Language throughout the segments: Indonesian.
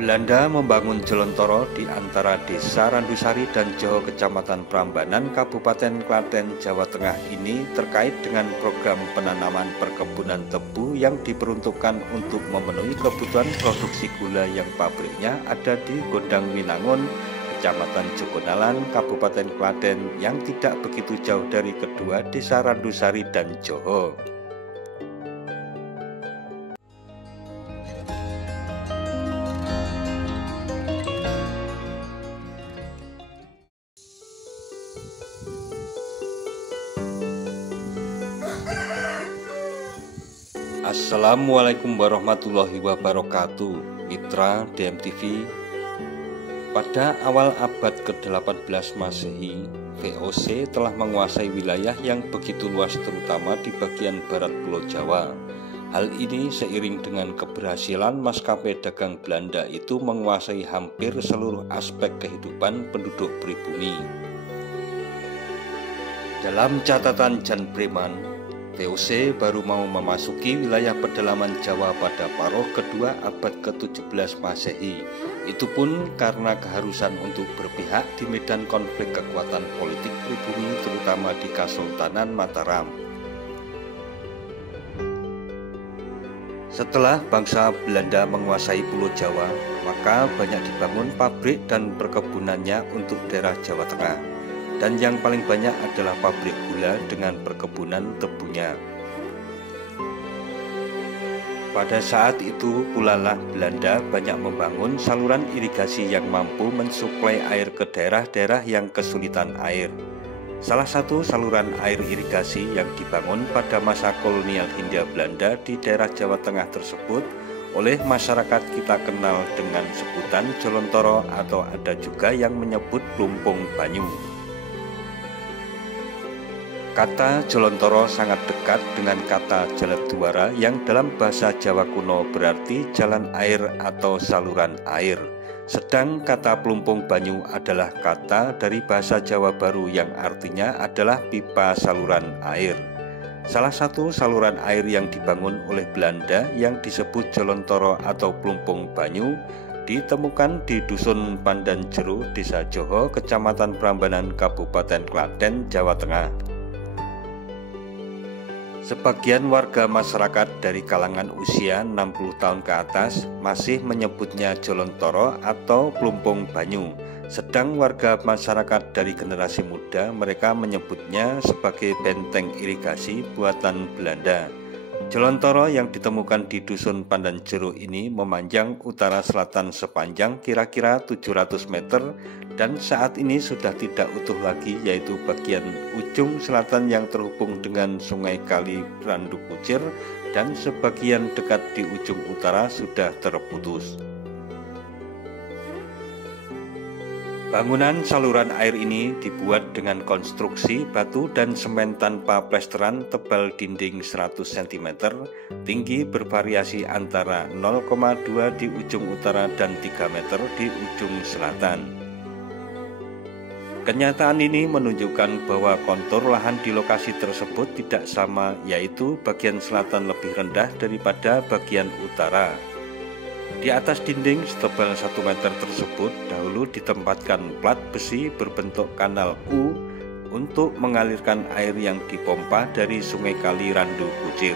Belanda membangun Jolontoro di antara Desa Randusari dan Joho, Kecamatan Prambanan, Kabupaten Klaten, Jawa Tengah ini terkait dengan program penanaman perkebunan tebu yang diperuntukkan untuk memenuhi kebutuhan produksi gula yang pabriknya ada di Gondang Winangun, Kecamatan Jogonalan, Kabupaten Klaten yang tidak begitu jauh dari kedua Desa Randusari dan Joho. Assalamualaikum warahmatullahi wabarakatuh. Mitra DMTV, pada awal abad ke-18 Masehi, VOC telah menguasai wilayah yang begitu luas terutama di bagian barat Pulau Jawa. Hal ini seiring dengan keberhasilan maskapai dagang Belanda itu menguasai hampir seluruh aspek kehidupan penduduk pribumi. Dalam catatan Jan Breman, VOC baru mau memasuki wilayah pedalaman Jawa pada paruh kedua abad ke-17 Masehi. Itu pun karena keharusan untuk berpihak di medan konflik kekuatan politik pribumi terutama di Kesultanan Mataram. Setelah bangsa Belanda menguasai Pulau Jawa, maka banyak dibangun pabrik dan perkebunannya untuk daerah Jawa Tengah. Dan yang paling banyak adalah pabrik gula dengan perkebunan tebunya. Pada saat itu pula lah Belanda banyak membangun saluran irigasi yang mampu mensuplai air ke daerah-daerah yang kesulitan air. Salah satu saluran air irigasi yang dibangun pada masa kolonial Hindia Belanda di daerah Jawa Tengah tersebut oleh masyarakat kita kenal dengan sebutan Jolontoro atau ada juga yang menyebut Plumpung Banyu. Kata Jolontoro sangat dekat dengan kata Jaleduara yang dalam bahasa Jawa kuno berarti jalan air atau saluran air. Sedang kata Plumpung Banyu adalah kata dari bahasa Jawa Baru yang artinya adalah pipa saluran air. Salah satu saluran air yang dibangun oleh Belanda yang disebut Jolontoro atau Plumpung Banyu ditemukan di Dusun Pandan Jero, Desa Joho, Kecamatan Prambanan, Kabupaten Klaten, Jawa Tengah. Sebagian warga masyarakat dari kalangan usia 60 tahun ke atas masih menyebutnya Jolontoro atau Plumpung Banyu. Sedang warga masyarakat dari generasi muda mereka menyebutnya sebagai benteng irigasi buatan Belanda. Jolontoro yang ditemukan di Dusun Pandan Jero ini memanjang utara selatan sepanjang kira-kira 700 meter dan saat ini sudah tidak utuh lagi, yaitu bagian ujung selatan yang terhubung dengan Sungai Kali Randu Kucir dan sebagian dekat di ujung utara sudah terputus. Bangunan saluran air ini dibuat dengan konstruksi batu dan semen tanpa plesteran, tebal dinding 100 cm, tinggi bervariasi antara 0,2 di ujung utara dan 3 meter di ujung selatan. Kenyataan ini menunjukkan bahwa kontur lahan di lokasi tersebut tidak sama, yaitu bagian selatan lebih rendah daripada bagian utara. Di atas dinding setebal 1 meter tersebut dahulu ditempatkan plat besi berbentuk kanal U untuk mengalirkan air yang dipompa dari Sungai Kali Randu Kucir.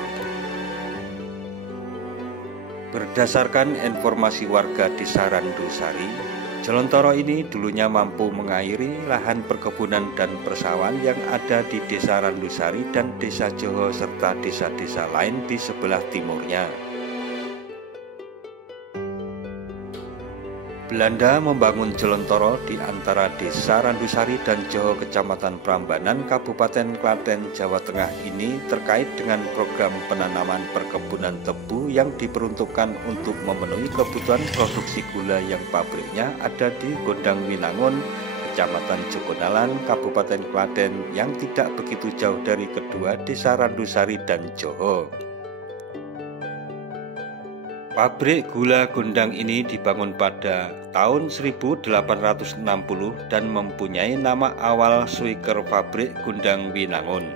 Berdasarkan informasi warga Desa Randusari, Jolontoro ini dulunya mampu mengairi lahan perkebunan dan persawahan yang ada di Desa Randusari dan Desa Joho serta desa-desa lain di sebelah timurnya. Belanda membangun Jolontoro di antara Desa Randusari dan Joho, Kecamatan Prambanan, Kabupaten Klaten, Jawa Tengah ini terkait dengan program penanaman perkebunan tebu yang diperuntukkan untuk memenuhi kebutuhan produksi gula yang pabriknya ada di Gondang Winangun, Kecamatan Jogonalan, Kabupaten Klaten yang tidak begitu jauh dari kedua Desa Randusari dan Joho. Pabrik gula Gondang ini dibangun pada tahun 1860 dan mempunyai nama awal Suiker Fabrik Gondang Winangun.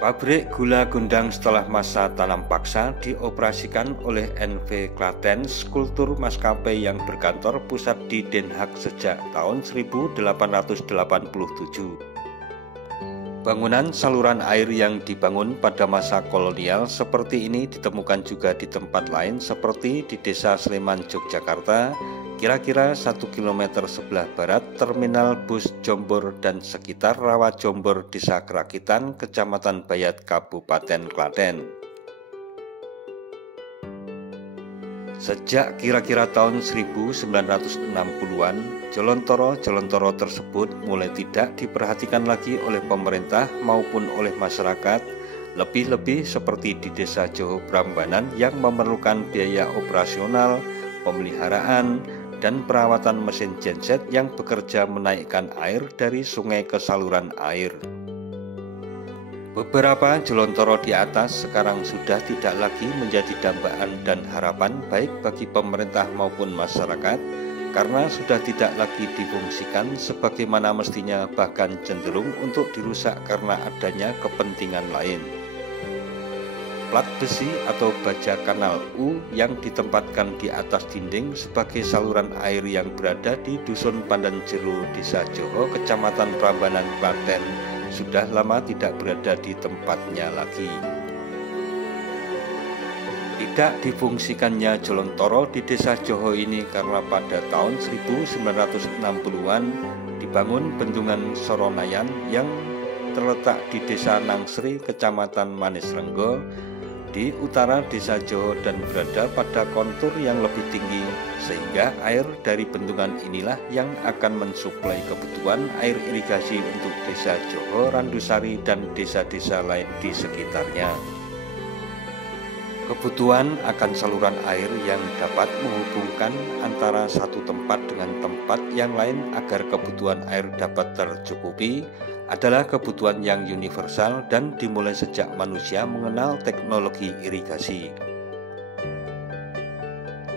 Pabrik gula Gondang setelah masa tanam paksa dioperasikan oleh NV Klaten Kultur Maskapai yang berkantor pusat di Den Haag sejak tahun 1887. Bangunan saluran air yang dibangun pada masa kolonial seperti ini ditemukan juga di tempat lain seperti di Desa Sleman, Yogyakarta, kira-kira 1 km sebelah barat Terminal Bus Jombor dan sekitar Rawa Jombor, Desa Kerakitan, Kecamatan Bayat, Kabupaten Klaten. Sejak kira-kira tahun 1960-an, jolontoro tersebut mulai tidak diperhatikan lagi oleh pemerintah maupun oleh masyarakat, lebih-lebih seperti di Desa Joho Prambanan yang memerlukan biaya operasional, pemeliharaan, dan perawatan mesin genset yang bekerja menaikkan air dari sungai ke saluran air. Beberapa jolontoro di atas sekarang sudah tidak lagi menjadi dambaan dan harapan baik bagi pemerintah maupun masyarakat karena sudah tidak lagi difungsikan sebagaimana mestinya, bahkan cenderung untuk dirusak karena adanya kepentingan lain. Plat besi atau baja kanal U yang ditempatkan di atas dinding sebagai saluran air yang berada di Dusun Pandan Jero, Desa Joho, Kecamatan Prambanan, Klaten sudah lama tidak berada di tempatnya lagi. Tidak difungsikannya jolontoro di Desa Joho ini karena pada tahun 1960-an dibangun bendungan Soronayan yang terletak di Desa Nangsri, Kecamatan Manisrenggo, di utara Desa Joho dan berada pada kontur yang lebih tinggi, sehingga air dari bendungan inilah yang akan mensuplai kebutuhan air irigasi untuk Desa Joho, Randusari, dan desa-desa lain di sekitarnya. Kebutuhan akan saluran air yang dapat menghubungkan antara satu tempat dengan tempat yang lain agar kebutuhan air dapat tercukupi adalah kebutuhan yang universal dan dimulai sejak manusia mengenal teknologi irigasi.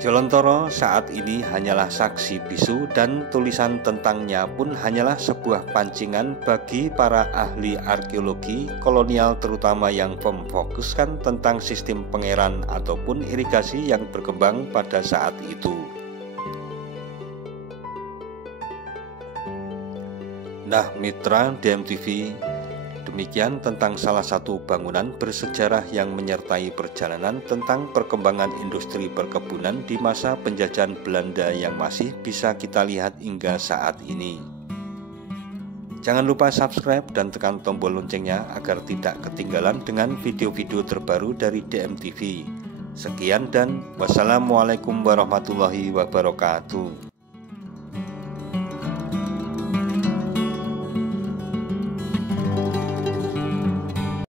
Jolontoro saat ini hanyalah saksi bisu dan tulisan tentangnya pun hanyalah sebuah pancingan bagi para ahli arkeologi kolonial terutama yang memfokuskan tentang sistem pengeran ataupun irigasi yang berkembang pada saat itu. Nah, mitra DMTV, demikian tentang salah satu bangunan bersejarah yang menyertai perjalanan tentang perkembangan industri perkebunan di masa penjajahan Belanda yang masih bisa kita lihat hingga saat ini. Jangan lupa subscribe dan tekan tombol loncengnya agar tidak ketinggalan dengan video-video terbaru dari DMTV. Sekian dan wassalamualaikum warahmatullahi wabarakatuh.